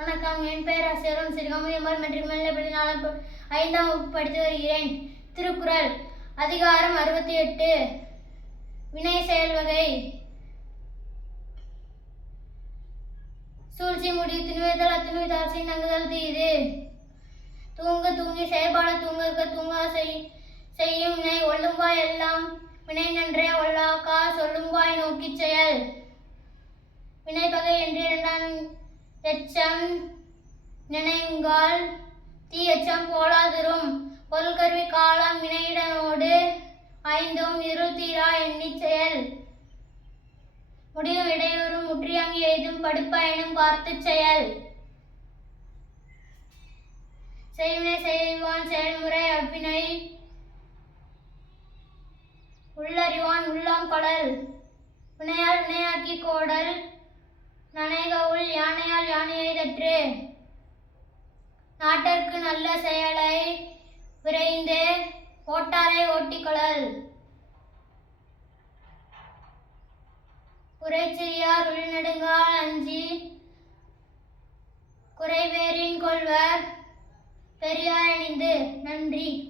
வணக்கம். என் பெயர் அசேரம் சிறுகமுதியம்பாள் மெட்ரிக் மேல்நிலைப்பள்ளி நாலாம் ஐந்தாம் வகுப்பு படித்து வருகிறேன். திருக்குறள். அதிகாரம் அறுபத்தி எட்டு வினை செயல் வகை. சூழ்ச்சி முடி துணிவுதல் அத்துணிவுதால் நங்குதல் தீது. தூங்க தூங்கி செயல்பாட தூங்க தூங்கா செய் செய்யும் வினை ஒல்லும்பாய் எல்லாம் வினை நன்றே ஒல்லாக்கா சொல்லும்பாய் நோக்கிச் செயல். வினைப்பகை என்று இரண்டாம் எச்சம் நினைங்கால் தீயச்சம் போலாதிரும். பொருள்கருவி காலம் வினையிடனோடு ஐந்தும் இருத்தீரா தீரா செயல். முடியும் இடையூறும் முற்றியாங்கி எய்தும் படுப்பயனும் பார்த்துச் செயல். செய்வினை செய்வான் செயல்முறை அவ்வினை உள்ளறிவான் உள்ளம் கடல். வினையால் வினையாக்கி கோடல் நனைகவுள் யானையால் யானையை தற்று. நாட்டிற்கு நல்ல செயலை விரைந்து ஓட்டாரை ஓட்டிக்கொள்ளல் உரைச்செய்யார் உள்நெடுங்கால் அஞ்சி குறைவேரின் கொள்வர் பெரியார் அணிந்து. நன்றி.